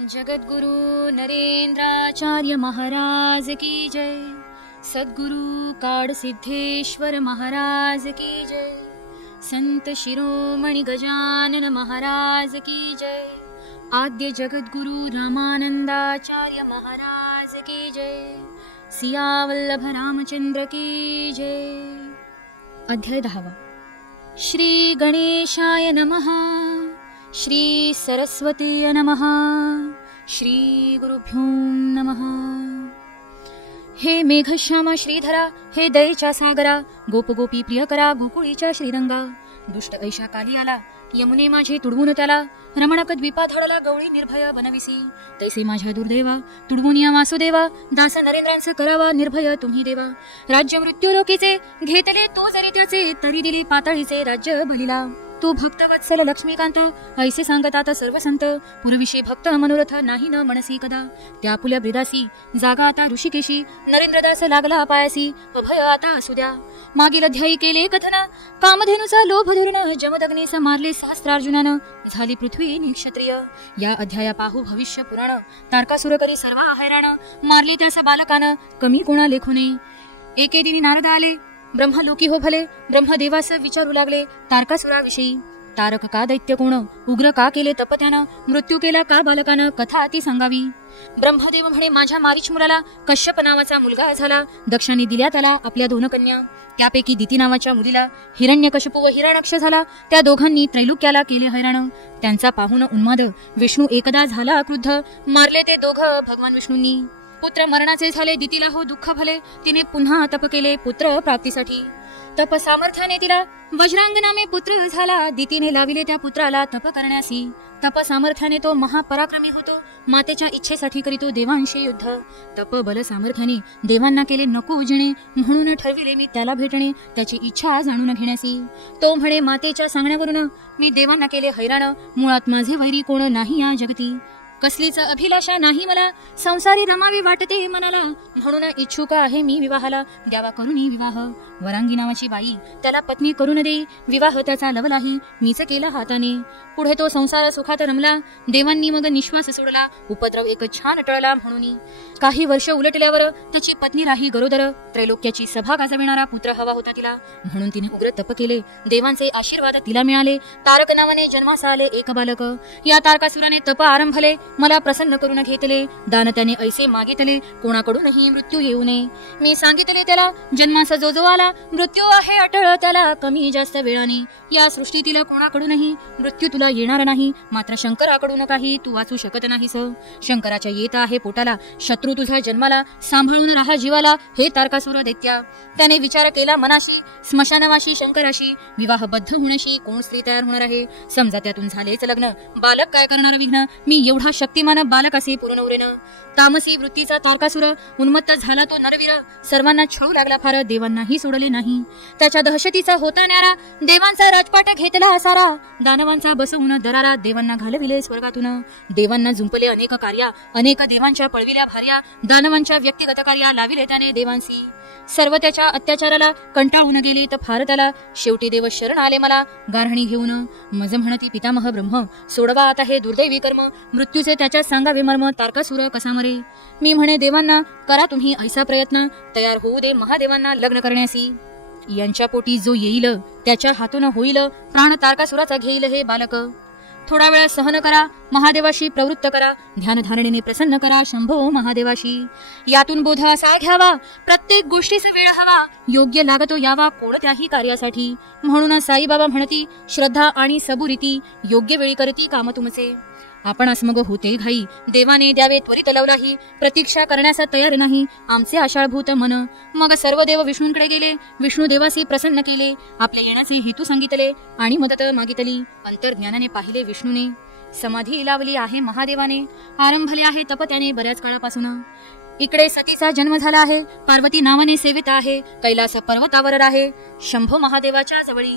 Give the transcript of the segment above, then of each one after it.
जगद्गुरु नरेंद्राचार्य महाराज की जय। सद्गुरु काड सिद्धेश्वर महाराज की जय। संत शिरोमणी गजानन महाराज की जय। आद्य जगद्गुरु रामानंदाचार्य महाराज की जय। सियावल्लभ रामचंद्र की जय। अध्याय दहावा। श्री गणेशाय नमः श्री सरस्वतीय नमः श्री गुरुभ्यो नमः। हे मेघश्यामा श्रीधरा हे दयेच्या सागरा गोपगोपी प्रियकरा गोकुळीच्या श्रीरंगा दुष्ट ऐशा काली आला यमुने माझे तुडवून त्याला रमणक द्वीपा धडला गवळी निर्भय बनविसी। तैसे माझ्या दुर्दैवा तुडवून या वासुदेवा दास नरेंद्रांचं करावा निर्भय तुम्ही देवा। राज्य मृत्यू लोकीचे घेतले तो जरी त्याचे तरी दिली पातळीचे राज्य बलिला। तू भक्त वत्सल लक्ष्मीकांत ऐसे सांगतात सर्व संत. पूर्विषे भक्त मनोरथ नाही न मनसी कदा. त्या पुल्या ब्रिदासी जागा आता ऋषिकेशी. नरेंद्रदास लागला पायासी अभय आता असू द्या मागील अध्यायी केले कथन कामधेनुचा लोभ धरून जमदग्नीस मारले सहस्त्रार्जुनानं. झाली पृथ्वी निक्षत्रिय. या अध्याया पाहू भविष्य पुराण. तारकासुर करी सर्व हैराण मारली त्यास बालकानं कमी कोणा लेखू नये एके दिनी नारद आले ब्रह्मलोकी हो भले. ब्रह्मदेवास विचारू लागले. तारकासुराविषयी. तारक का दैत्य कोण उग्र का केले तप त्यानं मृत्यू केला का बालकानं? कथा ती सांगावी. ब्रह्मदेव म्हणे माझ्या मारीच मुलाला कश्यप नावाचा मुलगा झाला. दक्षाने दिल्या त्याला आपल्या दोन कन्या. त्यापैकी दिती नावाच्या मुलीला हिरण्यकशपू व हिरण्यक्ष झाला. त्या दोघांनी त्रैलुक्याला केले हैराण. त्यांचा पाहून उन्माद विष्णू एकदा झाला क्रुद्ध. मारले ते दोघं भगवान विष्णूंनी. पुत्र मरणाचे झाले दितीला हो दुःख भले तिने पुन्हा तप केले पुत्र प्राप्तीसाठी. तप सामर्थ्याने तिला वज्रांगनामे पुत्र झाला दितीने लाविले त्या पुत्राला तप करण्यासी. तप सामर्थ्याने तो महापराक्रमी होतो मातेच्या इच्छेसाठी करीतो देवांशी युद्ध. तप बल सामर्थ्याने देवांना केले नको उजणे म्हणून ठरविले मी त्याला भेटणे त्याची इच्छा जाणून घेण्यासी. तो म्हणे मातेच्या सांगण्यावरून मी देवांना केले हैराण मुळात माझे वैरी कोण नाही या जगती. कसलीच अभिलाषा नाही मला. संसारी रमावे वाटते मनाला. म्हणून इच्छुक आहे मी विवाहाला. द्यावा करुणी विवाह. वरांगी नावाची बाई त्याला पत्नी करून दे. विवाह त्याचा लवलाही मीच केला हाताने. पुढे तो संसार सुखात रमला. देवांनी मग निश्वास सोडला. उपद्रव एक छान टळला म्हणून. काही वर्ष उलटल्यावर त्याची पत्नी राही गरोदर. त्रैलोक्याची सभा गाजविणारा पुत्र हवा होता तिला. म्हणून तिने उग्र तप केले. देवांचे आशीर्वाद तिला मिळाले. तारक नावाने जन्मास आले एक बालक. या तारकासुराने तप आरंभले. मला प्रसन्न करून घेतले. दान त्याने ऐसे मागितले कोणाकडूनही मृत्यू येऊ नये. मी सांगितले त्याला जन्माचा जो जो आला. मृत्यू आहे अटळ त्याला कमी जास्त वेळाने. या सृष्टीतील कोणाकडूनही मृत्यू तुला येणार नाही. मात्र शंकराकडून काही तू वाचू शकत नाहीस. शंकराच्या येत आहे पोटाला. शत्रू तुझ्या जन्माला सांभाळून राहा जीवाला. हे तारकासुर दैत्या. त्याने विचार केला मनाशी स्मशानवाशी शंकराशी. विवाहबद्ध होण्याशी कोण स्त्री तयार होणार आहे? समजा त्यातून झालेच लग्न. बालक काय करणार विघ्न? मी एवढा शक्तिमान बालक असे पूर्ण तामसी वृत्तीचा तारकासुर. उन्मत्त झाला तो नरवीर. सर्वांना छळू लागला फार देवांनाही सोडले नाही. त्याच्या दहशतीचा होता न्यारा. देवांचा राजपाट घेतला असारा. दानवांचा बसवून दरारा देवांना घालविले स्वर्गातून. देवांना झुंपले अनेक कार्या. अनेक देवांच्या पळविल्या भार्या. दानवांच्या व्यक्तिगत कार्या लाविले त्याने देवांसी सर्व त्याच्या अत्याचाराला कंटाळून गेले तर फार त्याला शेवटी देव शरण आले मला. गारहणी घेऊन मज म्हणती पितामह ब्रह्म सोडवा आता हे दुर्दैवी कर्म. मृत्यूचे त्याच्या सांगावे मर्म तारकासुर कसा मरे? मी म्हणे देवांना करा तुम्ही ऐसा प्रयत्न. तयार होऊ दे महादेवांना लग्न करण्यासी. यांच्या पोटी जो येईल त्याच्या हातून होईल प्राण तारकासुराचा घेईल हे बालक. थोडा वेळ सहन करा महादेवाशी प्रवृत्त करा ध्यानधारणेने प्रसन्न करा शंभो महादेवाशी. यातून बोध असा घ्यावा प्रत्येक गोष्टीचा वेळ हवा योग्य लागतो यावा कोणत्याही कार्यासाठी. म्हणून साईबाबा म्हणती श्रद्धा आणि सबुरीती योग्य वेळी करती काम तुमचे आपण मग होते घाई. देवाने द्यावे त्वरित लवलाही प्रतीक्षा करण्याचा तयार नाही. आमचे आषाढभूत मन. मग सर्व देव विष्णूंकडे गेले. विष्णू देवासी प्रसन्न केले. आपल्या येण्याचे हेतू सांगितले आणि मदत मागितली. अंतर्ज्ञानाने पाहिले विष्णूने. समाधी लावली आहे महादेवाने. आरंभले आहे तप त्याने बऱ्याच काळापासून. इकडे सतीचा जन्म झाला आहे. पार्वती नावाने सेवित आहे. कैलास पर्वतावर आहे शंभो महादेवाच्या जवळी.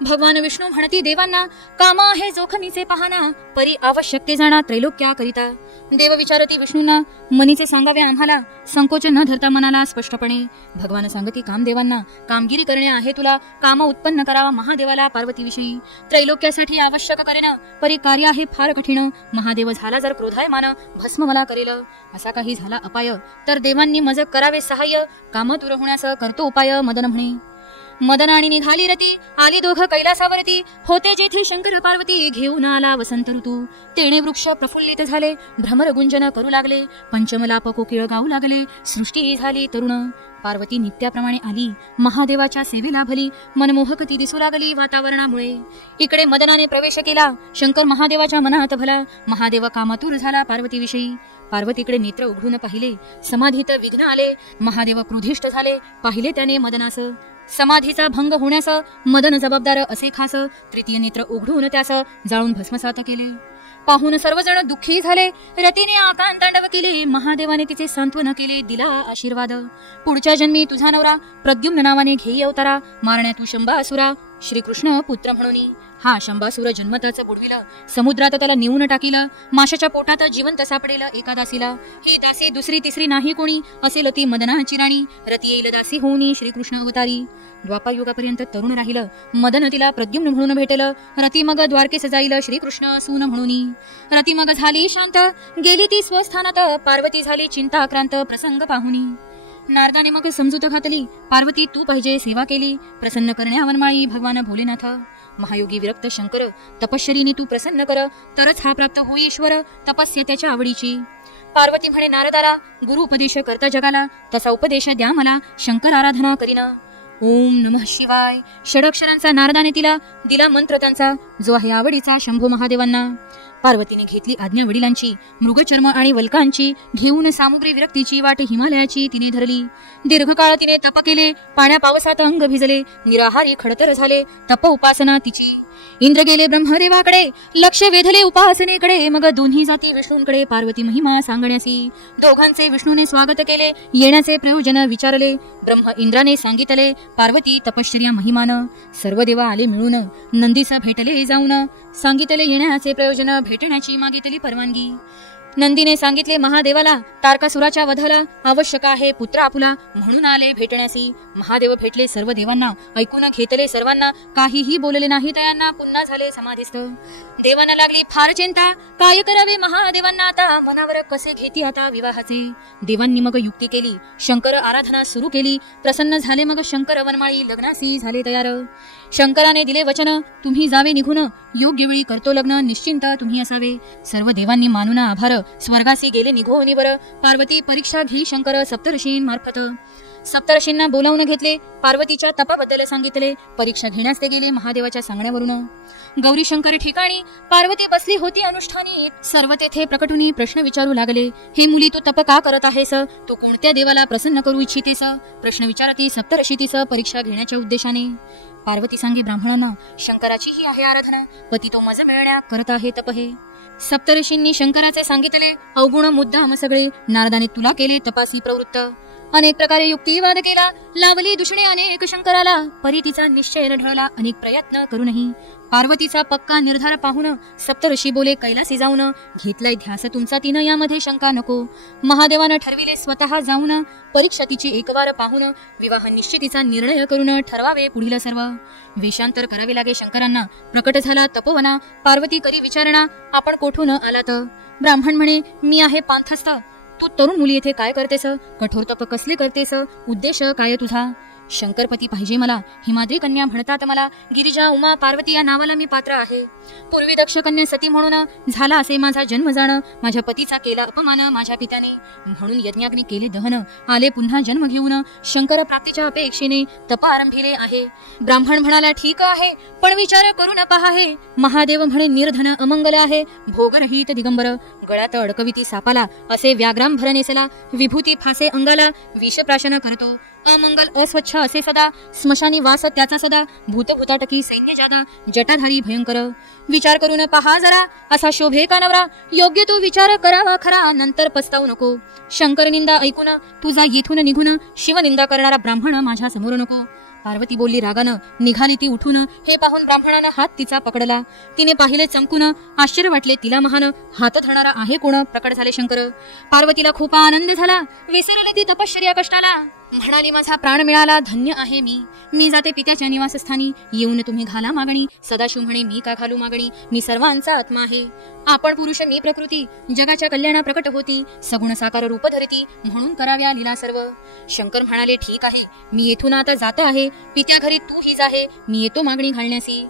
भगवान विष्णू म्हणती देवांना कामा आहे जोखमीचे पाहना परी आवश्यक ते जाणा त्रैलोक्या करिता. देव विचारती विष्णूंना मनीचे सांगावे आम्हाला संकोच न धरता मनाला स्पष्टपणे. भगवान सांगती कामदेवांना कामगिरी करणे आहे तुला काम उत्पन्न करावा महादेवाला पार्वतीविषयी. त्रैलोक्यासाठी आवश्यक करेन परी कार्य आहे फार कठीण. महादेव झाला जर क्रोधायमान भस्म मला करेल. असा काही झाला अपाय तर देवांनी मज करावे सहाय्य. काम दूर होण्यास करतो उपाय मदन म्हणे. मदन आणि निघाली रती आली दोघ कैलासावरती. होते जेथे शंकर पार्वती घेऊन आला वसंत ऋतू. तेणे वृक्ष प्रफुल्लित झाले भ्रमर गुंजन करू लागले. पंचमलाप कोकिळ गाऊ लागले सृष्टी झाली तरुण. पार्वती नित्याप्रमाणे आली महादेवाच्या सेवेला भली. मनमोहक ती दिसू लागली वातावरणामुळे. इकडे मदनाने प्रवेश केला शंकर महादेवाच्या मनात भला. महादेव कामातूर झाला पार्वतीविषयी. पार्वतीकडे नेत्र उघडून पाहिले. समाधीत विघ्न आले. महादेव क्रोधिष्ट झाले. पाहिले त्याने मदनास. समाधीचा भंग होण्यास मदन जबाबदार असे खास तृतीय नेत्र उघडून त्यास जाळून भस्मसात केले. पाहून सर्वजण दुःखी झाले. रतीने आकांत तांडव केले. महादेवाने तिचे सांत्वन केले. दिला आशीर्वाद. पुढच्या जन्मी तुझा नवरा प्रद्युम्न नावाने घेई अवतारा. मारण्या तू शंभासुरा श्रीकृष्ण पुत्र म्हणून. हा शंभासुर जन्मताच बुडविलं. समुद्रात त्याला नेऊन टाकिलं. माशाच्या पोटात जिवंत सापडेल एका दासीला. ही दासी दुसरी तिसरी नाही कोणी असेल ती मदनाची राणी. रती येईल दासी होऊनी श्रीकृष्ण अवतारी. द्वापायुगापर्यंत तरुण राहिलं. मदन तिला प्रद्युम्न म्हणून भेटलं. रती मग द्वारके सजाईल श्रीकृष्ण सून म्हणून. रती मग झाली शांत. गेली ती स्वस्थानात. पार्वती झाली चिंताक्रांत प्रसंग पाहुनी. नारदाने मग समजूत घातली. पार्वती तू पाहिजे सेवा केली. प्रसन्न करण्या वनमाळी भगवान भोलेनाथ. महायोगी विरक्त शंकर तपश्चरीने तू प्रसन्न कर तरच हा प्राप्त होई ईश्वर तपस्या त्याच्या आवडीची. पार्वती म्हणे नारदाला गुरु उपदेश करता जगाला तसा उपदेश द्या मला शंकर आराधना करीना. ओम नमः शिवाय. षडक्षरांचा नारदाने तिला दिला मंत्र त्यांचा. जो आहे आवडीचा शंभू महादेवांना. पार्वतीने घेतली आज्ञा वडिलांची मृगचर्म आणि वल्कांची घेऊन सामुग्री विरक्तीची वाट हिमालयाची तिने धरली. दीर्घकाळ तिने तप केले पाण्या पावसात अंग भिजले निराहारी खडतर झाले तप उपासना तिची. इंद्र गेले ब्रह्मदेवाकडे लक्ष वेधले उपासनेकडे मग दोन्ही जाती विष्णूंकडे पार्वती महिमा सांगण्यासी. दोघांचे विष्णूने स्वागत केले येण्याचे प्रयोजन विचारले ब्रह्म इंद्राने सांगितले पार्वती तपश्चर्या महिमान सर्व देवा आले मिळून नंदीसा भेटले जाऊन सांगितले येण्याचे प्रयोजन भेटण्याची मागितली परवानगी. नंदीने सांगितले महादेवाला तारकासुराच्या वधाला आवश्यक आहे पुत्र आपुला. म्हणून आले भेटण्यासी. महादेव भेटले सर्व देवांना ऐकून घेतले सर्वांना. काहीही बोलले नाही तयांना पुन्हा झाले समाधीस्थ. देवांना लागली फार चिंता. काय करावे महादेवांना आता? मनावर कसे घेती आता विवाहाचे? देवांनी मग युक्ती केली. शंकर आराधना सुरू केली. प्रसन्न झाले मग शंकर वनमाळी लग्नासी झाले तयार. शंकराने दिले वचन तुम्ही जावे निघून. योग्य वेळी करतो लग्न निश्चिंत तुम्ही असावे. सर्व देवांनी मानून आभार. स्वर्गासी गेले निघो निवर. पार्वती परीक्षा घेई शंकर सप्तऋषींमार्फत. सप्तऋषींना बोलावून घेतले पार्वतीच्या तपाबद्दल सांगितले परीक्षा घेण्यास ते गेले महादेवाच्या सांगण्यावरून. गौरी शंकर ठिकाणी पार्वती बसली होती अनुष्ठानी सर्व तेथे प्रकटुनी प्रश्न विचारू लागले हे मुली तू तप का करत आहेस? तू कोणत्या देवाला प्रसन्न करू इच्छितेस? प्रश्न विचारती सप्तऋषीतीस परीक्षा घेण्याच्या उद्देशाने. पार्वती सांगे ब्राह्मणांना शंकराची ही आहे आराधना. पती तो मज मिळण्या करत आहे तप हे. सप्तऋषींनी शंकराचे सांगितले अवगुण मुद्दाम सगळे. नारदाने तुला केले तपासी प्रवृत्त. अनेक प्रकारे युक्तिवाद केला. लावली दुषणे अनेक शंकराला. परी तिचा निश्चय न ढळला. अनेक प्रयत्न करूनही. पार्वतीचा पक्का निर्धार पाहून सप्तऋषी बोले कैलासी जाऊन. घेतलाय ध्यास तुमचा तिनं यामध्ये शंका नको. महादेवानं ठरविले स्वतः जाऊन. परीक्षा तिची एकवार पाहून. विवाह निश्चितीचा निर्णय करून ठरवावे पुढील सर्व. वेषांतर करावे लागे शंकरांना. प्रकट झाला तपोवना. पार्वती करी विचारणा. आपण कोठून आलात? ब्राह्मण म्हणे मी आहे पांथस्थ तू तरुण मुली येथे काय करतेस कठोर तप कसले करतेस उद्देश काय तुझा? शंकरपती पाहिजे मला. हिमाद्री कन्या म्हणतात मला गिरिजा उमा पार्वती या नावाला मी पात्र आहे. पूर्वी दक्ष कन्या सती म्हणून झाला असे माझा जन्म जाण माझ्या पतीचा केला अपमान माझ्या पित्याने. म्हणून यज्ञाग्नी केले दहन आले पुन्हा जन्म घेऊन शंकर प्राप्तीच्या अपेक्षेने तप आरंभिले आहे. ब्राह्मण म्हणाला ठीक आहे पण विचार करून पहा आहे. महादेव म्हणे निर्धन अमंगल आहे. भोगरहित दिगंबर गळ्यात अडकविती सापाला. असे व्याग्राम भर नेसला विभूती फासे अंगाला विषप्राशन करतो. अमंगल अस्वच्छ असे सदा. स्मशानी वास त्याचा सदा. भूतभूताटकी सैन्य जादा जटाधारी भयंकर. विचार करून पहा जरा. असा शोभे का नवरा? योग्य तो विचार करावा खरा. नंतर पस्तावू नको. शंकर निंदा ऐकून तुझा येथून निघून शिवनिंदा करणारा ब्राह्मण माझ्यासमोर नको. पार्वती बोलली रागानं निघाली ती उठून. हे पाहून ब्राह्मणानं हात तिचा पकडला. तिने पाहिले चमकून. आश्चर्य वाटले तिला महान हात धरणारा आहे कोण? प्रकट झाले शंकर. पार्वतीला खूप आनंद झाला. विसरले ती तपश्चर्या कष्टाला. म्हणाली माझा प्राण मिळाला धन्य आहे मी. मी जाते पित्याच्या निवासस्थानी. येऊन तुम्ही घाला मागणी. सदाशिव म्हणे मी का घालू मागणी? मी सर्वांचा आत्मा आहे. आपण पुरुष मी प्रकृती. जगाच्या कल्याणा प्रकट होती. सगुण साकार रूप धरती. म्हणून कराव्या लिला सर्व. शंकर म्हणाले ठीक आहे. मी येथून आता जात आहे. पित्या घरी तू हीच आहे मी येतो मागणी घालण्यासी.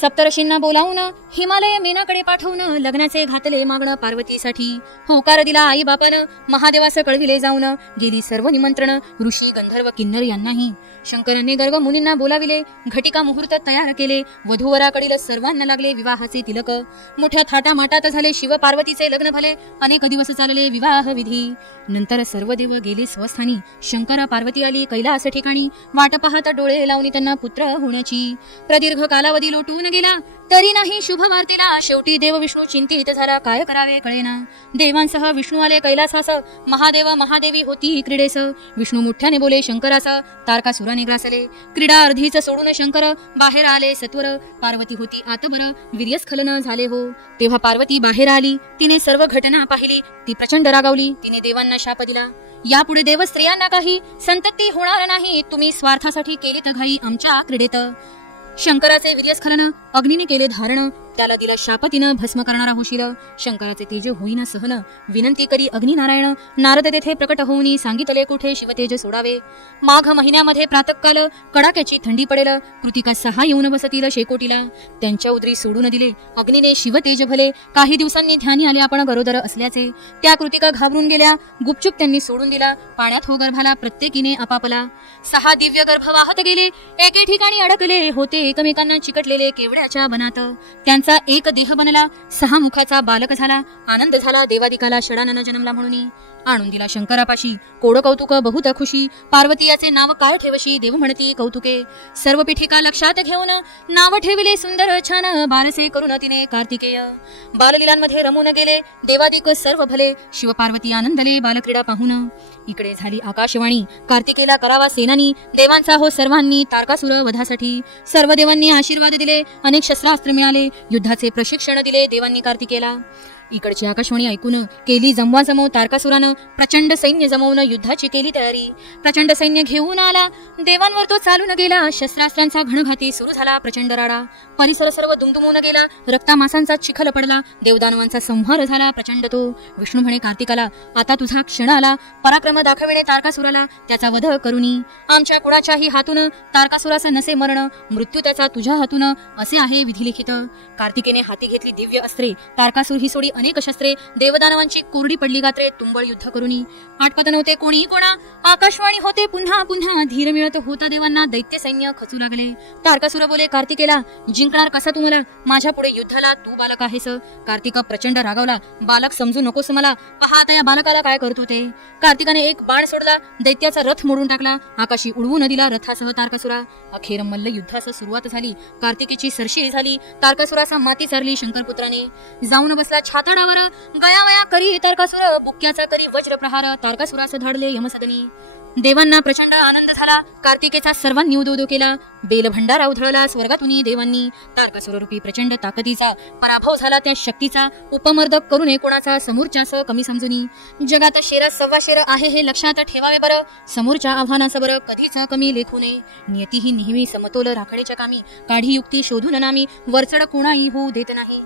सप्तऋषींना बोलावून हिमालय मीनाकडे पाठवून लग्नाचे घातले मागणं पार्वतीसाठी. होकार दिला आई बापानं महादेवास कळविले जाऊन गेली सर्व निमंत्रण ऋषी गंधर्व किन्नर यांनाही. शंकराने गर्व मुनींना बोलाविले घटिका मुहूर्त तयार केले वधूवराकडील सर्वांना लागले विवाहाचे तिलक. मोठ्या थाटामाटात झाले शिव पार्वतीचे लग्न झाले अनेक दिवस चालले विवाह विधी. नंतर सर्व देव गेले स्वस्थानी शंकर पार्वती आली कैलास ठिकाणी वाट पाहत डोळे लावणी त्यांना पुत्र होण्याची. प्रदीर्घ कालावधी लोटून गेला तरी नाही शुभ वार्तेला शेवटी देव विष्णू चिंतित झाला काय करावे कळेना. देवांसह विष्णू आले कैलासास महादेव महादेवी होती क्रीडेस. विष्णू मोठ्याने बोले शंकरास. तारकासुराने ग्रासले. क्रीडा अर्धीच सोडून शंकर बाहेर आले. सत्वर पार्वती होती आतबर वीर्यस्खलन झाले हो. तेव्हा पार्वती बाहेर आली. तिने सर्व घटना पाहिली. ती प्रचंड रागावली. तिने देवांना शाप दिला. यापुढे देव स्त्रियांना काही संतती होणार नाही. तुम्ही स्वार्थासाठी केले घाई आमच्या क्रीडेत. शंकराचे वीर्यस्खलन अग्नीने केले धारण त्याला दिला शापतीनं भस्म करणारा होशील. शंकराचे तेज होईना सहन. विनंती करी अग्निनारायण नारद तेथे प्रकट होऊन सांगितले कुठे शिवतेज सोडावे. माघ महिन्यामध्ये प्रातकाल कडाक्याची थंडी पडेल. कृतिका सहा येऊन बसतील शेकोटीला. त्यांच्या उदरी सोडून दिले. अग्निने शिवतेज भले. काही दिवसांनी ध्यानी आले आपण गरोदर असल्याचे. त्या कृतिका घाबरून गेल्या. गुपचूप त्यांनी सोडून दिला. पाण्यात हो गर्भाला प्रत्येकीने आपापला. सहा दिव्य गर्भ वाहत गेले. एके ठिकाणी अडकले होते. एकमेकांना चिकटलेले केवड्याच्या बनात. त्यांचे एक देह बनला. सहा मुखाचा बालक झाला. आनंद झाला. देवादिकाला षडानन जन्मला म्हणून आणून दिला शंकरापाशी. कोड कौतुक बहुत खुशी. पार्वती याचे नाव काय ठेवशी? देव म्हणती कौतुके. सर्व पीठिका लक्षात घेऊन नाव ठेविले सुंदर छान. बालसे करून तिने कार्तिकेय. बाललीलांमध्ये रमून गेले. देवादिक सर्व भले. शिव पार्वती आनंदले बालक्रीडा पाहून. इकडे झाली आकाशवाणी. कार्तिकेला करावा सेनानी. देवांचा हो सर्वांनी तारकासुर वधासाठी. सर्व देवांनी आशीर्वाद दिले. अनेक शस्त्रास्त्र मिळाले. युद्धाचे प्रशिक्षण दिले देवांनी कार्तिकेला. इकडची आकाशवाणी ऐकून केली जमवा जमव तारकासुरानं प्रचंड सैन्य जमवून युद्धाची केली तयारी. प्रचंड सैन्य घेऊन आला. देवांवर तो चालून गेला. शस्त्रास्त्रांचा घणघाती सुरू झाला प्रचंड राडा. परिसर सर्व दुमदुमून गेला. रक्तामासांचा चिखल पडला. देवदानवांचा संहार झाला प्रचंड तो. विष्णू म्हणे कार्तिकाला आता तुझा क्षण आला. पराक्रम दाखविणे तारकासुराला. त्याचा वध करुनी आमच्या कुळाच्याही हातून तारकासुराचं नसे मरण. मृत्यू त्याचा तुझ्या हातून. असे आहे विधिलिखित. कार्तिकेने हाती घेतली दिव्य अस्त्रे. तारकासुर ही सोडी अनेक शस्त्रे देवदानवांची कोरडी पडली गात्रे तुंबळ युद्ध करुनी. आटपत नव्हते कोणीही कोणा. आकाशवाणी होते पुन्हा पुन्हा धीर मिळत होता देवांना दैत्य सैन्य खचू लागले. तारकासुर बोले कार्तिकेला जिंकणार कसा तू मला? माझ्या पुढे युद्धाला तू बालक आहेस. कार्तिका प्रचंड रागावला बालक समजू नकोस मला. पहा आता या बालकाला काय करत होते. कार्तिकाने एक बाण सोडला दैत्याचा रथ मोडून टाकला. आकाशी उडवून दिला रथासह तारकासुरा. अखेर मल्ल युद्धास सुरुवात झाली. कार्तिकेची सरशी झाली. तारकासुराचा माती चारली शंकरपुत्राने. जाऊन बसला छात गया गयावया करी तारकासुर बुक्याचा करी वज्रप्रहार तारकासुराचं तारकासुरास धाडले यमसदनी. देवांना प्रचंड आनंद झाला. कार्तिकेचा सर्वांनी उदो केला. बेलभंडारा उधळला. स्वर्गातून देवांनी तारकस्वरूपी प्रचंड ताकदीचा पराभव झाला. त्या शक्तीचा उपमर्दक करू नये कोणाचा. समोरच्यास कमी समजुनी. जगात शेरा सव्वा शेर आहे हे लक्षात ठेवावे बरं. समोरच्या आव्हानाचं बरं कधीच कमी लेखू नये. नियती ही नेहमी समतोल राखण्याच्या कामी. काढी युक्ती शोधून नामी वरचड कोणाही होऊ देत नाही.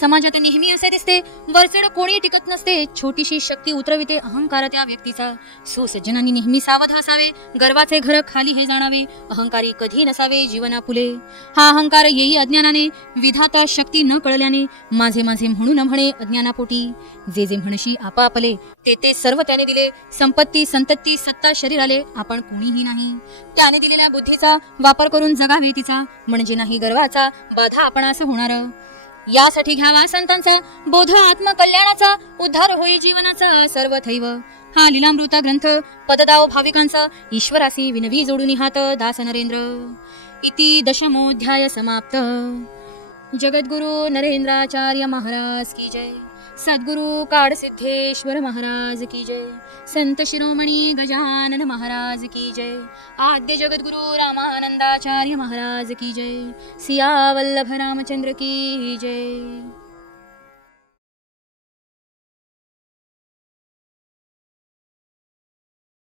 समाजात नेहमी असे दिसते. वरचड कोणी टिकत नसते. छोटीशी शक्ती उतरविते अहंकार त्या व्यक्तीचा. सुसज्जनांनी नेहमी सावध असावे गर्वाचे घर खाली हे जाणावे अहंकारी कधी नसावे जीवना फुले हा अहंकार येई अज्ञानाने विधाता शक्ती न कळल्याने माझे माझे म्हणून म्हणे अज्ञानापोटी. जे जे म्हणशी आपापले ते ते सर्व त्याने दिले. संपत्ती संतत्ती सत्ता शरीराले आपण कोणीही नाही. त्याने दिलेल्या बुद्धीचा वापर करून जगावे तिचा म्हणजे नाही गर्वाचा बाधा आपण असं होणार. यासाठी घ्यावा संतांचा बोध आत्मकल्याणाचा उद्धार होई जीवनाचा सर्व थैव हा लीलामृत ग्रंथ. पददाव भाविकांचा ईश्वरासी विनवी जोडून हात दास नरेंद्र. इति दशमोध्याय समाप्त. जगद्गुरु नरेंद्राचार्य महाराज की जय. सद्गुरु काडसिद्धेश्वर महाराज की जय. संत शिरोमणी गजानन महाराज की जय. आद्य जगद्गुरु रामानंदाचार्य महाराज की जय. सिया वल्लभ रामचंद्र की जय.